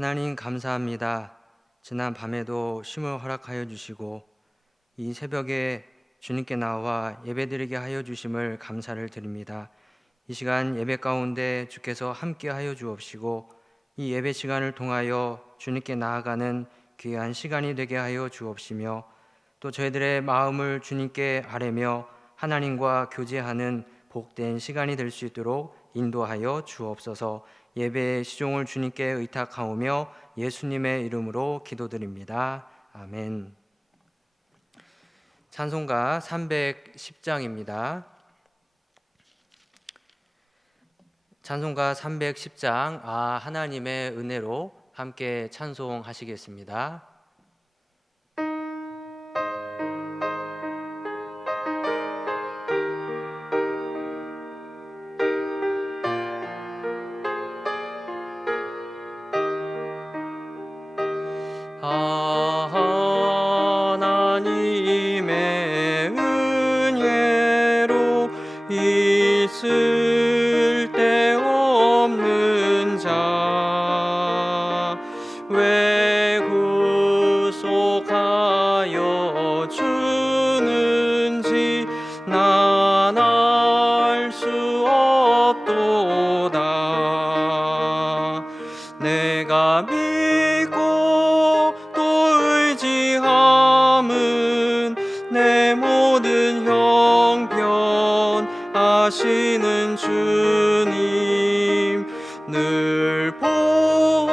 하나님 감사합니다. 지난 밤에도 쉼을 허락하여 주시고 이 새벽에 주님께 나와 예배드리게 하여 주심을 감사를 드립니다. 이 시간 예배 가운데 주께서 함께하여 주옵시고 이 예배 시간을 통하여 주님께 나아가는 귀한 시간이 되게 하여 주옵시며 또 저희들의 마음을 주님께 아뢰며 하나님과 교제하는 복된 시간이 될 수 있도록 인도하여 주옵소서. 예배의 시종을 주님께 의탁하오며 예수님의 이름으로 기도드립니다. 아멘. 찬송가 310장입니다. 찬송가 310장 하나님의 은혜로 함께 찬송하시겠습니다. 하나님의 은혜로 있을 데 없는 자 왜 구속하여 주는지 난 알 수 없도다. 내가 믿고 또 의지함은 내 모든 형편 아시는 주님 늘 보호해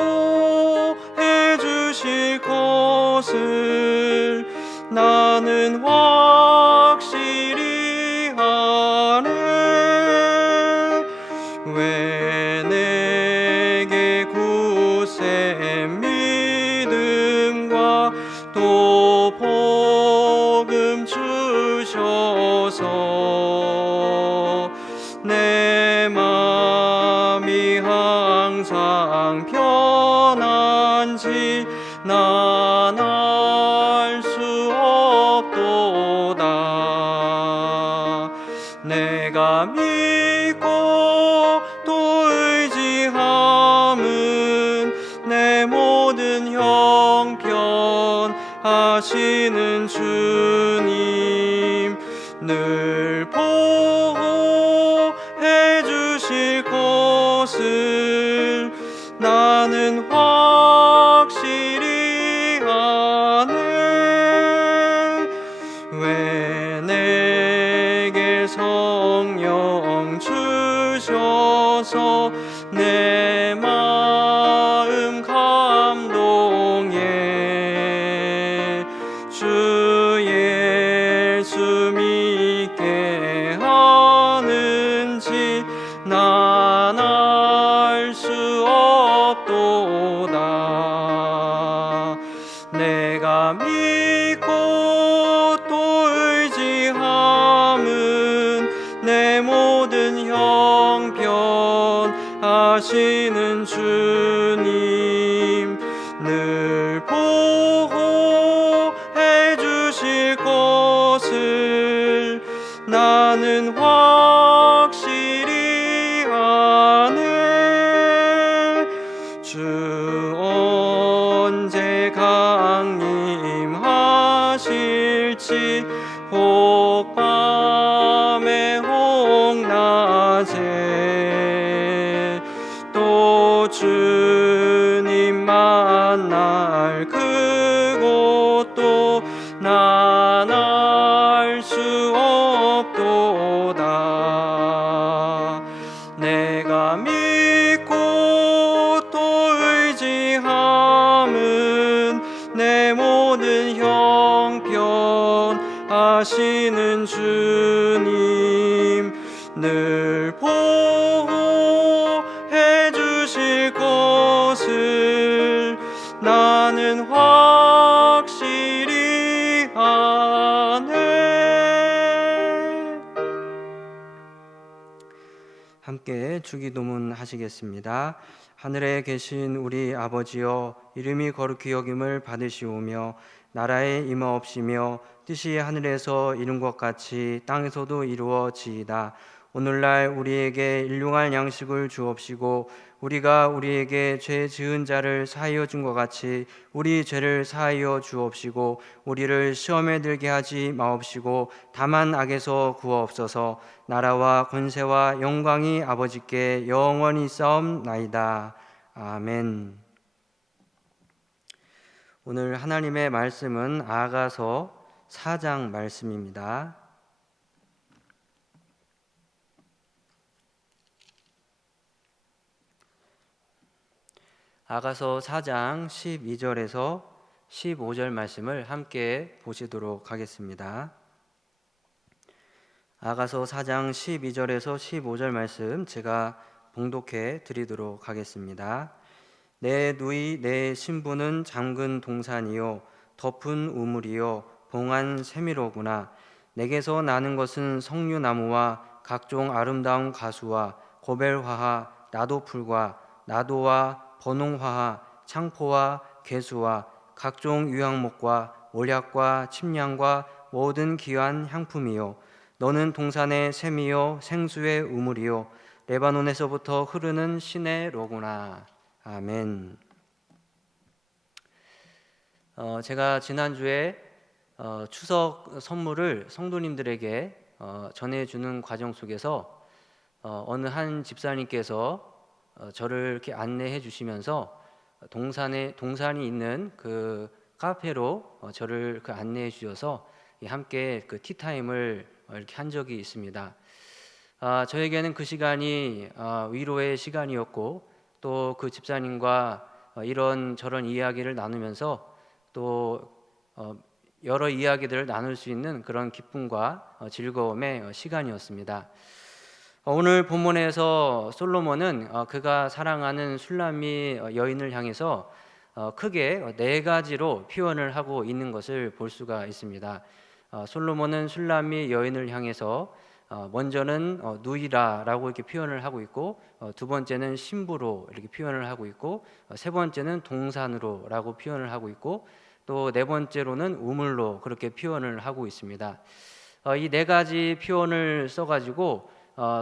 주실 것을 나는 확실히 아네. 왜 내게 굳센 믿음과 또 복음 주셔서 내 맘이 항상 편한지 난 알 수 없도다. 내가 믿고 또 의지함은 내 모든 형편 아시는 주님 늘 보호해 주실 것을 나는 확실히 아네. 왜 내게 성령 주셔서 내 마음 감동해 주 예수 믿게 하는지 난 알 수 없도다. 내가 믿고 또 의지함은 내 모든 형편 아시는 주님 늘 보호해 주실 것을 나는 확실히 아네. 주 언제 강림하실지 혹 밤에 혹 낮에 또 주님 만날 그곳도 난 알 수 없도다. 내가 믿고 또 의지함은 내 모든 형편 아시는 주님 늘 보호해 주실 것을 나는 확실히 아네. 함께 주기도문 하시겠습니다. 하늘에 계신 우리 아버지여, 이름이 거룩히 여김을 받으시오며 나라에 임하옵시며 뜻이 하늘에서 이룬 것 같이 땅에서도 이루어지이다. 오늘날 우리에게 일용할 양식을 주옵시고 우리가 우리에게 죄 지은 자를 사하여 준 것 같이 우리 죄를 사하여 주옵시고 우리를 시험에 들게 하지 마옵시고 다만 악에서 구하옵소서. 나라와 권세와 영광이 아버지께 영원히 있사옵나이다. 아멘. 오늘 하나님의 말씀은 아가서 4장 말씀입니다. 아가서 4장 12절에서 15절 말씀을 함께 보시도록 하겠습니다. 아가서 4장 12절에서 15절 말씀 제가 봉독해 드리도록 하겠습니다. 내 누이 내 신부는 잠근 동산이요 덮은 우물이요 봉한 세미로구나. 내게서 나는 것은 석류나무와 각종 아름다운 가수와 고벨화와 나도풀과 나도와 번홍화와 창포와 개수와 각종 유향목과 몰약과 침량과 모든 귀한 향품이요 너는 동산의 샘이요 생수의 우물이요 레바논에서부터 흐르는 시내로구나. 아멘. 제가 지난주에 추석 선물을 성도님들에게 전해주는 과정 속에서 어느 한 집사님께서 저를 이렇게 안내해 주시면서 동산이 있는 그 카페로 저를 안내해 주셔서 함께 그 티타임을 이렇게 한 적이 있습니다. 저에게는 그 시간이 위로의 시간이었고 또 그 집사님과 이런 저런 이야기를 나누면서 또 여러 이야기들을 나눌 수 있는 그런 기쁨과 즐거움의 시간이었습니다. 오늘 본문에서 솔로몬은 그가 사랑하는 술람미 여인을 향해서 크게 네 가지로 표현을 하고 있는 것을 볼 수가 있습니다. 솔로몬은 술람미 여인을 향해서 먼저는 누이라라고 이렇게 표현을 하고 있고 두 번째는 신부로 이렇게 표현을 하고 있고 세 번째는 동산으로라고 표현을 하고 있고 또 네 번째로는 우물로 그렇게 표현을 하고 있습니다. 이 네 가지 표현을 써가지고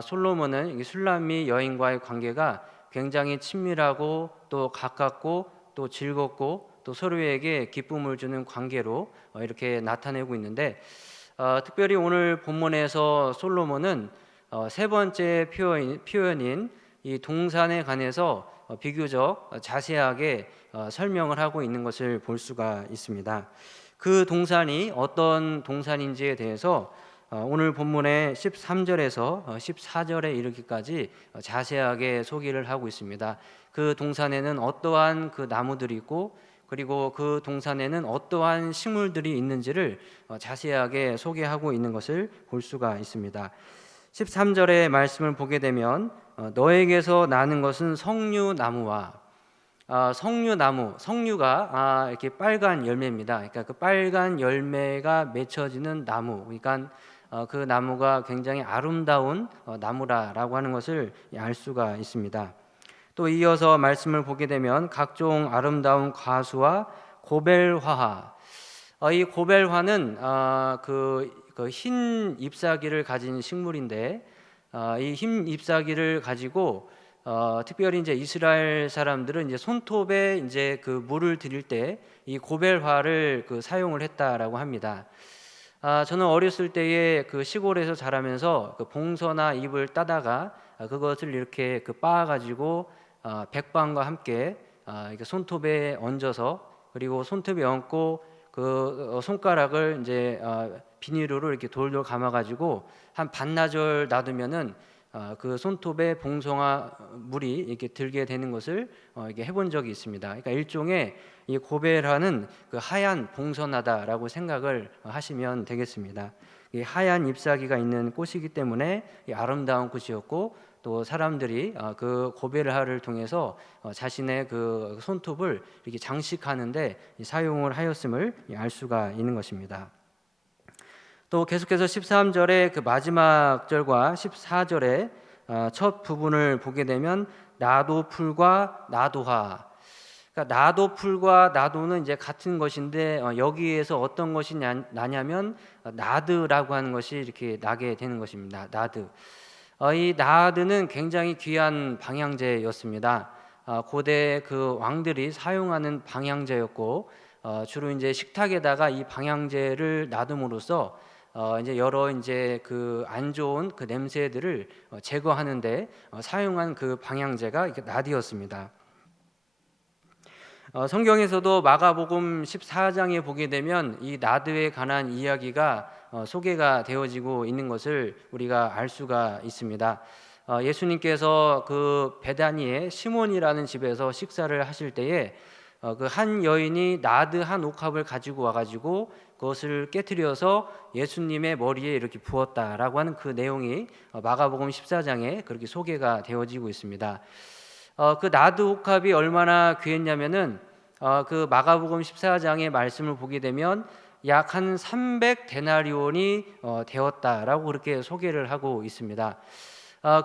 솔로몬은 술람미 여인과의 관계가 굉장히 친밀하고 또 가깝고 또 즐겁고 또 서로에게 기쁨을 주는 관계로 이렇게 나타내고 있는데 특별히 오늘 본문에서 솔로몬은 세 번째 표현인 이 동산에 관해서 비교적 자세하게 설명을 하고 있는 것을 볼 수가 있습니다. 그 동산이 어떤 동산인지에 대해서 오늘 본문의 13절에서 14절에 이르기까지 자세하게 소개를 하고 있습니다. 그 동산에는 어떠한 그 나무들이 있고 그리고 그 동산에는 어떠한 식물들이 있는지를 자세하게 소개하고 있는 것을 볼 수가 있습니다. 13절의 말씀을 보게 되면 너에게서 나는 것은 석류나무와 석류가 이렇게 빨간 열매입니다. 그러니까 그 빨간 열매가 맺혀지는 나무, 그러니까 그 나무가 굉장히 아름다운 나무라라고 하는 것을 알 수가 있습니다. 또 이어서 말씀을 보게 되면 각종 아름다운 가수와 고벨화, 이 고벨화는 그 흰 잎사귀를 가진 식물인데 이 흰 잎사귀를 가지고 특별히 이제 이스라엘 사람들은 이제 손톱에 이제 그 물을 드릴 때 이 고벨화를 사용을 했다라고 합니다. 저는 어렸을 때에 그 시골에서 자라면서 그 봉서나 잎을 따다가 그것을 이렇게 빻아가지고 백방과 함께 이렇게 손톱에 얹어서 그리고 손톱에 얹고 그 손가락을 이제 비닐로 이렇게 돌돌 감아가지고 한 반나절 놔두면은 그 손톱에 봉송아 물이 이렇게 들게 되는 것을 이렇게 해본 적이 있습니다. 그러니까 일종의 이 고벨화는 그 하얀 봉선화다라고 생각을 하시면 되겠습니다. 이 하얀 잎사귀가 있는 꽃이기 때문에 이 아름다운 꽃이었고 또 사람들이 그 고벨화를 통해서 자신의 그 손톱을 이렇게 장식하는데 사용을 하였음을 알 수가 있는 것입니다. 또 계속해서 13절의 그 마지막 절과 14절의 첫 부분을 보게 되면 나도풀과 나도화. 그러니까 나도풀과 나도는 이제 같은 것인데 여기에서 어떤 것이 나냐면 나드라고 하는 것이 이렇게 나게 되는 것입니다. 나드. 이 나하드는 굉장히 귀한 방향제였습니다. 고대 그 왕들이 사용하는 방향제였고, 주로 이제 식탁에다가 이 방향제를 놔둠으로써 이제 여러 이제 그 안 좋은 그 냄새들을 제거하는데 사용한 그 방향제가 나디였습니다. 성경에서도 마가복음 14장에 보게 되면 이 나드에 관한 이야기가 소개가 되어지고 있는 것을 우리가 알 수가 있습니다. 예수님께서 그 베다니의 시몬이라는 집에서 식사를 하실 때에 그 한 여인이 나드 한 옥합을 가지고 와가지고 그것을 깨뜨려서 예수님의 머리에 이렇게 부었다라고 하는 그 내용이 마가복음 14장에 그렇게 소개가 되어지고 있습니다. 그 나드 옥합이 얼마나 귀했냐면은 그 마가복음 14장의 말씀을 보게 되면 약 한 300데나리온이 되었다라고 그렇게 소개를 하고 있습니다.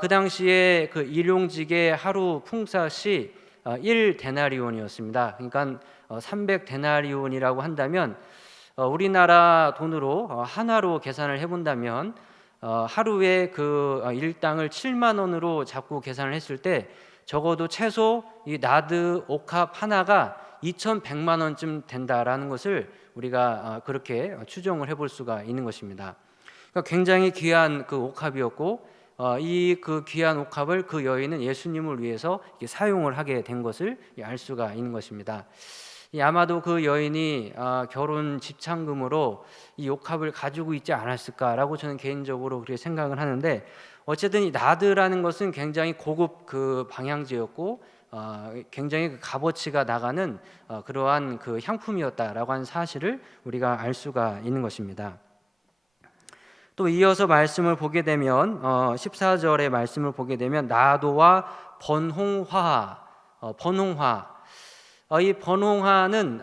그 당시에 그 일용직의 하루 풍사시 1데나리온이었습니다. 그러니까 300데나리온이라고 한다면 우리나라 돈으로 한화로 계산을 해본다면 하루에 그 일당을 7만 원으로 잡고 계산을 했을 때 적어도 최소 이 나드 옥합 하나가 2,100만 원쯤 된다라는 것을 우리가 그렇게 추정을 해볼 수가 있는 것입니다. 그러니까 굉장히 귀한 그 옥합이었고 이 그 귀한 옥합을 그 여인은 예수님을 위해서 사용을 하게 된 것을 알 수가 있는 것입니다. 아마도 그 여인이 결혼 집창금으로 이 옥합을 가지고 있지 않았을까라고 저는 개인적으로 그렇게 생각을 하는데, 어쨌든 이 나드라는 것은 굉장히 고급 그 방향제였고 굉장히 그 값어치가 나가는 그러한 그 향품이었다라고 하는 사실을 우리가 알 수가 있는 것입니다. 또 이어서 말씀을 보게 되면 14절의 말씀을 보게 되면 나도와 번홍화, 이 번홍화는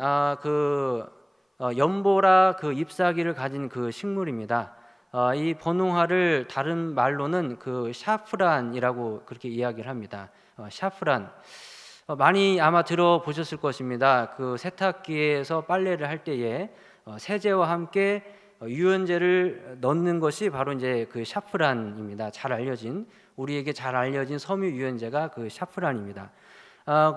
연보라 그 잎사귀를 가진 그 식물입니다. 이 번홍화를 다른 말로는 그 샤프란이라고 그렇게 이야기를 합니다. 샤프란 많이 아마 들어보셨을 것입니다. 그 세탁기에서 빨래를 할 때에 세제와 함께 유연제를 넣는 것이 바로 이제 그 샤프란입니다. 우리에게 잘 알려진 섬유 유연제가 그 샤프란입니다.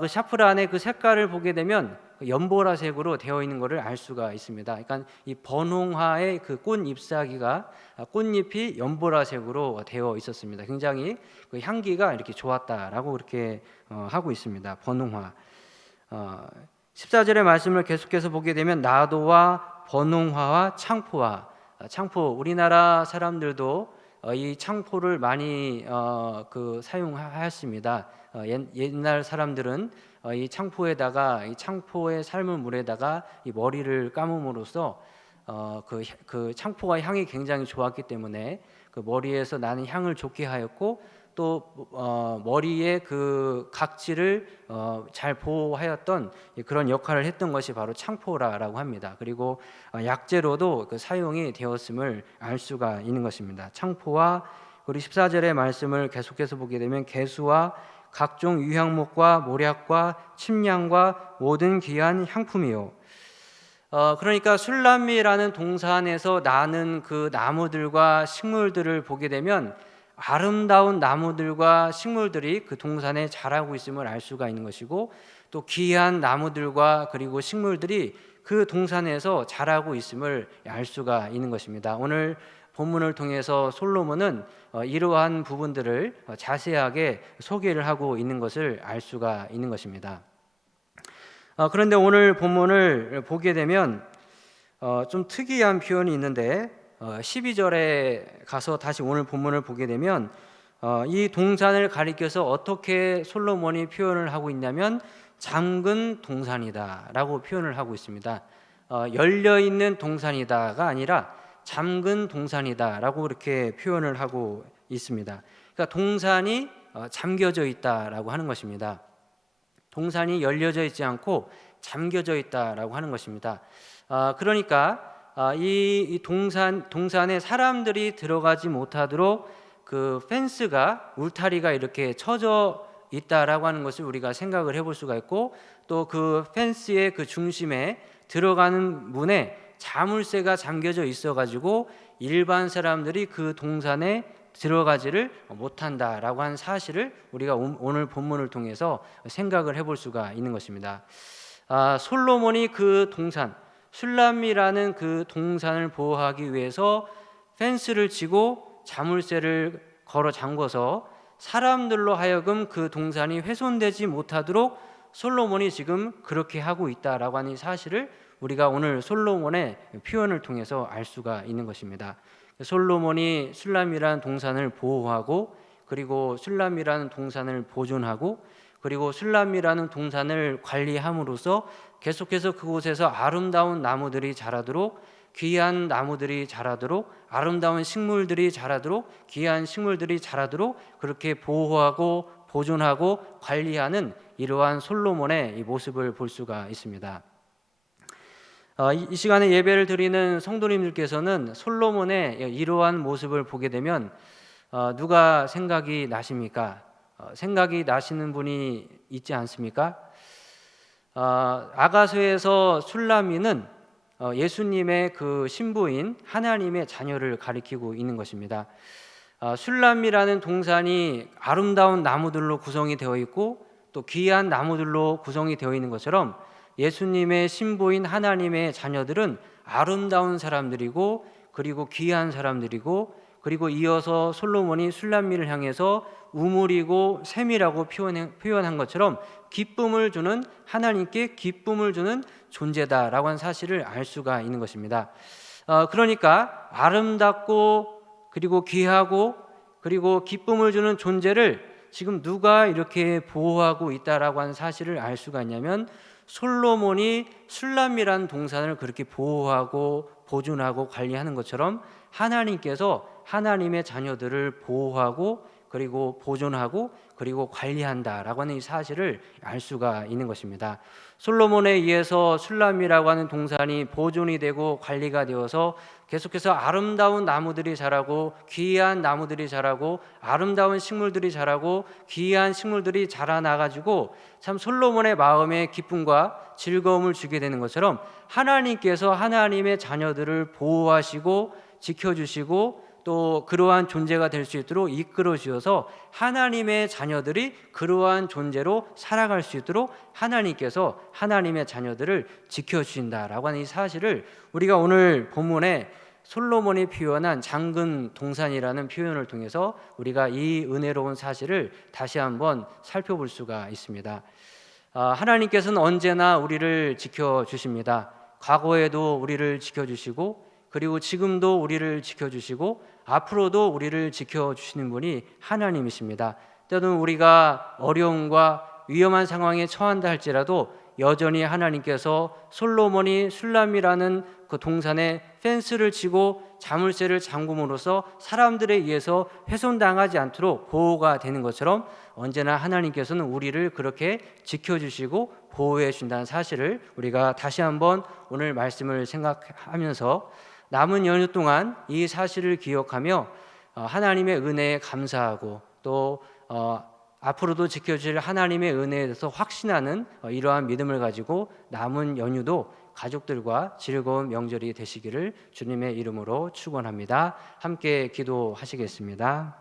그 샤프란의 그 색깔을 보게 되면 연보라색으로 되어 있는 것을 알 수가 있습니다. 그러니까 이 번홍화의 그 꽃 잎사귀가 꽃잎이 연보라색으로 되어 있었습니다. 굉장히 그 향기가 이렇게 좋았다라고 그렇게 하고 있습니다. 번홍화. 14절의 말씀을 계속해서 보게 되면 나도와 번홍화와 창포화. 창포, 우리나라 사람들도 이 창포를 많이 그 사용하였습니다. 옛날 사람들은 이 창포에다가 이 창포에 삶은 물에다가 이 머리를 감음으로써 그 창포가 향이 굉장히 좋았기 때문에 그 머리에서 나는 향을 좋게 하였고, 또 머리의 그 각질을 잘 보호하였던 그런 역할을 했던 것이 바로 창포라고 합니다. 그리고 약재로도 그 사용이 되었음을 알 수가 있는 것입니다. 창포와 우리 14절의 말씀을 계속해서 보게 되면 개수와 각종 유향목과 모략과 침향과 모든 귀한 향품이요. 그러니까 술람미라는 동산에서 나는 그 나무들과 식물들을 보게 되면 아름다운 나무들과 식물들이 그 동산에 자라고 있음을 알 수가 있는 것이고, 또 귀한 나무들과 그리고 식물들이 그 동산에서 자라고 있음을 알 수가 있는 것입니다. 오늘 본문을 통해서 솔로몬은 이러한 부분들을 자세하게 소개를 하고 있는 것을 알 수가 있는 것입니다. 그런데 오늘 본문을 보게 되면 좀 특이한 표현이 있는데 12절에 가서 다시 오늘 본문을 보게 되면 이 동산을 가리켜서 어떻게 솔로몬이 표현을 하고 있냐면 잠근 동산이다 라고 표현을 하고 있습니다. 열려있는 동산이다가 아니라 잠근 동산이다 라고 이렇게 표현을 하고 있습니다. 그러니까 동산이 잠겨져 있다라고 하는 것입니다. 동산이 열려져 있지 않고 잠겨져 있다라고 하는 것입니다. 그러니까 이 동산에 사람들이 들어가지 못하도록 그 펜스가, 울타리가 이렇게 쳐져 있다라고 하는 것을 우리가 생각을 해볼 수가 있고, 또 그 펜스의 그 중심에 들어가는 문에 자물쇠가 잠겨져 있어가지고 일반 사람들이 그 동산에 들어가지를 못한다라고 하는 사실을 우리가 오늘 본문을 통해서 생각을 해볼 수가 있는 것입니다. 솔로몬이 그 동산 술람이라는 그 동산을 보호하기 위해서 펜스를 치고 자물쇠를 걸어 잠궈서 사람들로 하여금 그 동산이 훼손되지 못하도록 솔로몬이 지금 그렇게 하고 있다라고 하는 사실을 우리가 오늘 솔로몬의 표현을 통해서 알 수가 있는 것입니다. 솔로몬이 술람이라는 동산을 보호하고 그리고 술람이라는 동산을 보존하고 그리고 술람이라는 동산을 관리함으로써 계속해서 그곳에서 아름다운 나무들이 자라도록 귀한 나무들이 자라도록 아름다운 식물들이 자라도록 귀한 식물들이 자라도록 그렇게 보호하고 보존하고 관리하는 이러한 솔로몬의 이 모습을 볼 수가 있습니다. 이 시간에 예배를 드리는 성도님들께서는 솔로몬의 이러한 모습을 보게 되면 누가 생각이 나십니까? 생각이 나시는 분이 있지 않습니까? 아가서에서 술람이는 예수님의 그 신부인 하나님의 자녀를 가리키고 있는 것입니다. 술람이라는 동산이 아름다운 나무들로 구성이 되어 있고 또 귀한 나무들로 구성이 되어 있는 것처럼 예수님의 신부인 하나님의 자녀들은 아름다운 사람들이고 그리고 귀한 사람들이고 그리고 이어서 솔로몬이 술람미를 향해서 우물이고 샘이라고 표현한 것처럼 기쁨을 주는 하나님께 기쁨을 주는 존재다라고 하는 사실을 알 수가 있는 것입니다. 그러니까 아름답고 그리고 귀하고 그리고 기쁨을 주는 존재를 지금 누가 이렇게 보호하고 있다라고 하는 사실을 알 수가 있냐면 솔로몬이 술람이라는 동산을 그렇게 보호하고 보존하고 관리하는 것처럼 하나님께서 하나님의 자녀들을 보호하고 그리고 보존하고 그리고 관리한다라고 하는 이 사실을 알 수가 있는 것입니다. 솔로몬에 의해서 술람이라고 하는 동산이 보존이 되고 관리가 되어서 계속해서 아름다운 나무들이 자라고 귀한 나무들이 자라고 아름다운 식물들이 자라고 귀한 식물들이 자라나가지고 참 솔로몬의 마음에 기쁨과 즐거움을 주게 되는 것처럼 하나님께서 하나님의 자녀들을 보호하시고 지켜주시고 또 그러한 존재가 될 수 있도록 이끌어 주셔서 하나님의 자녀들이 그러한 존재로 살아갈 수 있도록 하나님께서 하나님의 자녀들을 지켜주신다라고 하는 이 사실을 우리가 오늘 본문에 솔로몬이 표현한 장근 동산이라는 표현을 통해서 우리가 이 은혜로운 사실을 다시 한번 살펴볼 수가 있습니다. 하나님께서는 언제나 우리를 지켜주십니다. 과거에도 우리를 지켜주시고 그리고 지금도 우리를 지켜주시고 앞으로도 우리를 지켜주시는 분이 하나님이십니다. 때로는 우리가 어려움과 위험한 상황에 처한다 할지라도 여전히 하나님께서 솔로몬이 술람이라는 그 동산에 펜스를 치고 자물쇠를 잠금으로써 사람들에 의해서 훼손당하지 않도록 보호가 되는 것처럼 언제나 하나님께서는 우리를 그렇게 지켜주시고 보호해 준다는 사실을 우리가 다시 한번 오늘 말씀을 생각하면서 남은 연휴 동안 이 사실을 기억하며 하나님의 은혜에 감사하고 또 앞으로도 지켜줄 하나님의 은혜에 대해서 확신하는 이러한 믿음을 가지고 남은 연휴도 가족들과 즐거운 명절이 되시기를 주님의 이름으로 축원합니다. 함께 기도하시겠습니다.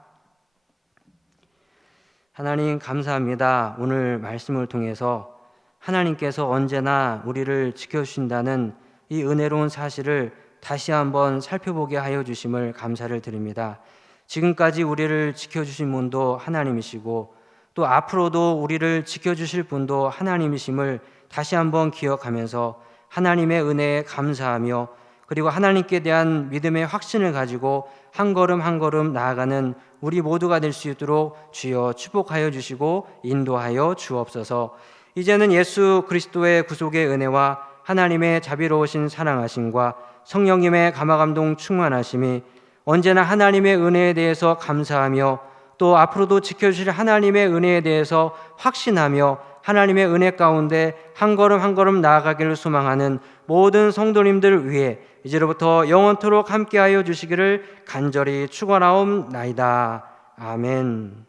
하나님 감사합니다. 오늘 말씀을 통해서 하나님께서 언제나 우리를 지켜주신다는 이 은혜로운 사실을 다시 한번 살펴보게 하여 주심을 감사를 드립니다. 지금까지 우리를 지켜주신 분도 하나님이시고 또 앞으로도 우리를 지켜주실 분도 하나님이심을 다시 한번 기억하면서 하나님의 은혜에 감사하며 그리고 하나님께 대한 믿음의 확신을 가지고 한 걸음 한 걸음 나아가는 우리 모두가 될 수 있도록 주여 축복하여 주시고 인도하여 주옵소서. 이제는 예수 그리스도의 구속의 은혜와 하나님의 자비로우신 사랑하심과 성령님의 감화감동 충만하심이 언제나 하나님의 은혜에 대해서 감사하며 또 앞으로도 지켜주실 하나님의 은혜에 대해서 확신하며 하나님의 은혜 가운데 한 걸음 한 걸음 나아가기를 소망하는 모든 성도님들 위해 이제로부터 영원토록 함께하여 주시기를 간절히 축원하옵나이다. 아멘.